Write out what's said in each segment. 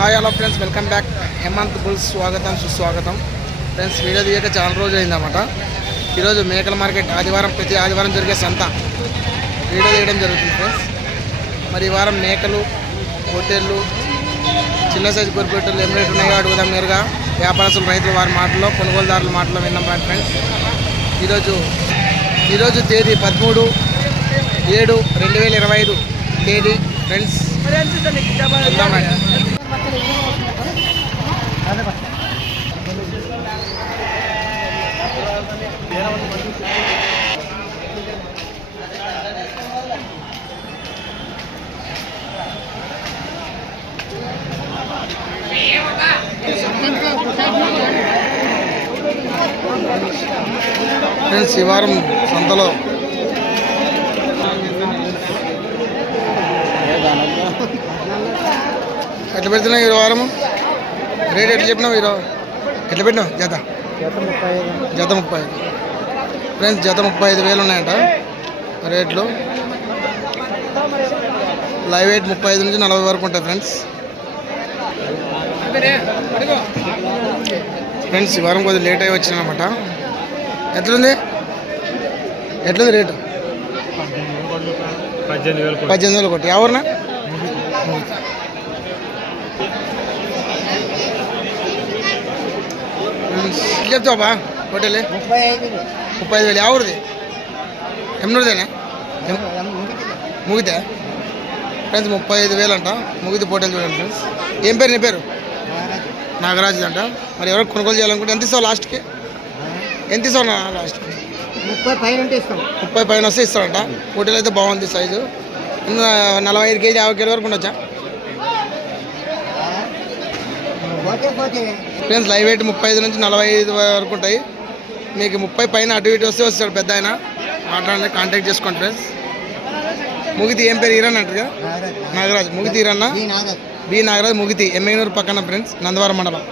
Hi hello friends welcome back Hemanth bulls స్వాగతం సుస్వాగతం friends video తీయక చాలా రోజులు అయిందన్నమాట ఈరోజు మేకల మార్కెట్ ఆదివారం ప్రతి ఆదివారం జరిగే సంత. వీడియో తీయడం జరుగుతుంది ఫ్రెండ్స్ మరి ఈ వారం మేకలు హోటళ్ళు చిన్న సైజు గొరిపెట్టలు ఏం రేటు ఉన్నాయో అడుగుదాం నేరుగా. వ్యాపారస్తులు రైతులు వారి మాటల్లో కొనుగోలుదారుల మాటల్లో విన్నాం ఫ్రెండ్స్ ఈరోజు ఈరోజు తేదీ పదమూడు ఏడు రెండు వేల ఇరవై ఐదు తేదీ ఫ్రెండ్స్ వెళ్దాం ఫ్రెండ్స్ ఈ వారం సంతలో ఎట్లా పెడుతున్నావు ఈ వారము? రేట్ ఎట్లా చెప్పినావు ఈరో ఎట్లా పెట్టినావు? జత? జత ముప్పై ఐదు. ఫ్రెండ్స్ జత ముప్పై ఐదు వేలు ఉన్నాయంట రేట్లు. లైవ్ వెయిట్ ముప్పై ఐదు నుంచి నలభై వరకు ఉంటాయి ఫ్రెండ్స్. ఫ్రెండ్స్ ఈ వారం కొద్దిగా లేట్ అయ్యి వచ్చిందనమాట ఎట్లుంది? ఎట్లుంది రేటు? పద్దెనిమిది వేలు కొట్టి. ఎవరినా? చెప్తావా హోటల్? ముప్పై ఐదు వేలు. ఎవరిది ఎమ్నూరిదేనా? ముగితే? ఫ్రెండ్స్ ముప్పై ఐదు వేలు అంట ముగితే హోటల్ చూడండి ఫ్రెండ్స్. ఏం పేరు నీ పేరు? నాగరాజు అంట. మరి ఎవరు కొనుగోలు చేయాలనుకుంటే ఎంత ఇస్తావు లాస్ట్కి? ఎంత ఇస్తావు నా లాస్ట్కి? ముప్పై పైన ఇస్తాం. ముప్పై పైన వస్తే ఇస్తాడంట. హోటల్ అయితే బాగుంది సైజు. నలభై ఐదు కేజీ యాభై కేజీ వరకు ఉండొచ్చా? ఫ్రెండ్స్ లైవ్ వెయిట్ ముప్పై ఐదు నుంచి నలభై ఐదు వరకు ఉంటాయి. మీకు ముప్పై పైన అటు ఇటు వస్తే వస్తాడు పెద్ద ఆయన. మాట్లాడండి కాంటాక్ట్ చేసుకోండి ఫ్రెండ్స్. ముగితి ఏం పేరు? ఈరన్ అంటారు కదా నాగరాజ్. ముగితి ఈరన్న బి నాగరాజ్. ముగితి. ఎమ్మెగనూరు పక్కన ఫ్రెండ్స్. నందవరం మండలం.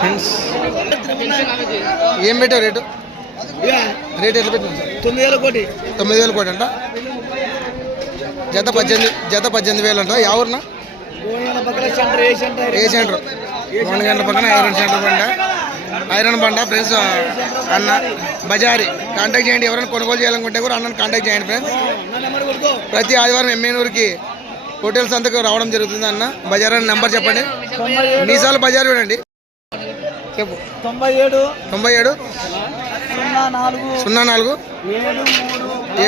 ఫ్రెండ్స్ ఏం పెట్టావు రేటు? రేట్ ఎట్లా పెట్టింది తొమ్మిది వేల కోటి. తొమ్మిది వేలు కోటి అంట? జత పద్దెనిమిది జత పద్దెనిమిది వేలు అంట ఎవరినా ఏ సెంటర్? మూడు గంటల పక్కన ఐరన్ సెంటర్ బండ. ఐరన్ బండ ఫ్రెండ్స్ అన్న బజారి. కాంటాక్ట్ చేయండి. ఎవరైనా కొనుగోలు చేయాలనుకుంటే కూడా అన్నను కాంటాక్ట్ చేయండి ఫ్రెండ్స్. ప్రతి ఆదివారం ఎమ్మెనూరుకి హోటల్స్ అంతకు రావడం జరుగుతుంది అన్న. బజార్ అని నెంబర్ చెప్పండి. మీసాల బజార్ చూడండి చెప్పు. తొంభై ఏడు తొంభై ఏడు సున్నా నాలుగు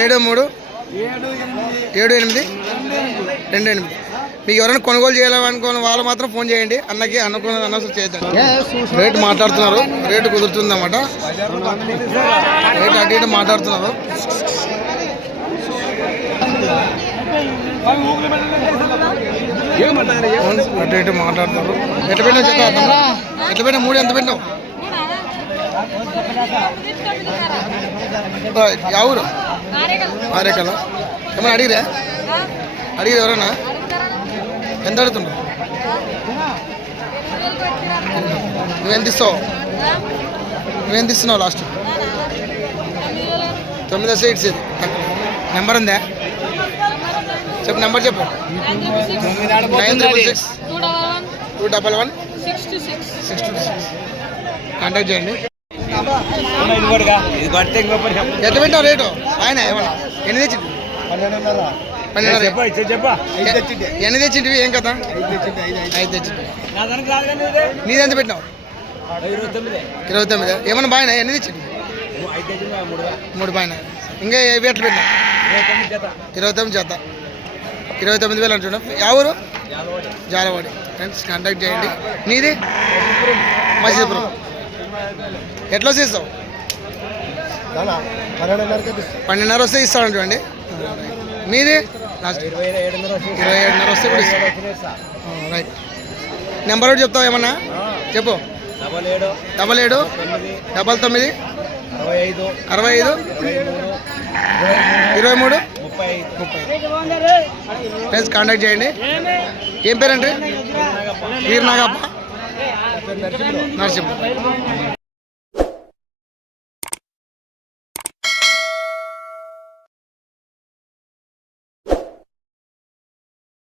ఏడు మూడు ఏడు ఎనిమిది? రెండు ఎనిమిది. మీకు ఎవరైనా కొనుగోలు చేయాలనుకున్న వాళ్ళు మాత్రం ఫోన్ చేయండి. అన్నకి అనుకున్న అన్న చేద్దాం. రేటు మాట్లాడుతున్నారు. రేటు కుదురుతుంది అన్నమాట రేటు అటు ఇటు మాట్లాడుతున్నారు. అటు ఇటు మాట్లాడుతున్నారు. ఎట్లా పెట్టినా చెప్పా ఎట్లా పెట్టినా మూడు ఎంత పెట్టినావు? ఊరు? ఆరేకల్ ఏమన్నా అడిగిరా? అడిగిరు ఎవరన్నా? ఎంత అడుగుతుండ్రు? నువ్వెంత ఇస్తావు? నువ్వెంత ఇస్తున్నావు లాస్ట్? తొమ్మిది సీట్స్ ఇది నెంబర్ ఉందా? చెప్పు నెంబర్ చెప్పు. Nine triple six. Two double one. Six two six. Contact చేయండి. ఇది పడితే ఇంకొకటి ఎంత పెట్టావు రేటు? ఆయన ఎన్ని తెచ్చింది పన్నెండు చెప్పా ఇచ్చే చెప్పా. ఎన్ని తెచ్చింటివి? ఏం కదా ఐదు తెచ్చింది. నీదెంత పెట్టినావు? ఇరవై తొమ్మిది. ఏమన్నా బాగా ఎన్ని తెచ్చింది మూడు బాగా ఇంకా ఎట్లా పెట్టినావు? ఇరవై తొమ్మిది జత. ఇరవై తొమ్మిది చేత ఇరవై తొమ్మిది వేలు అంటున్నాం యా ఊరు? యాదవాడి జాలవాడి. ఫ్రెండ్స్ కాంటాక్ట్ చేయండి. నీది? మసీదుపురం. ఎట్లా చేస్తావు? పన్నెండున్నర వస్తే ఇస్తాను చూడండి. మీది? లాస్ట్. ఇరవై ఏడున్నర వస్తే ఇప్పుడు ఇస్తాను. రైట్ నెంబర్ ఒకటి చెప్తావు ఏమన్నా? చెప్పు. డబల్ ఏడు. డబల్ ఏడు. తొమ్మిది డబల్ తొమ్మిది. అరవై ఐదు. ఇరవై మూడు. ముప్పై ఫ్రెండ్స్ కాంటాక్ట్ చేయండి. ఏం పేరండి? వీరనాగప్ప. నరసింహ.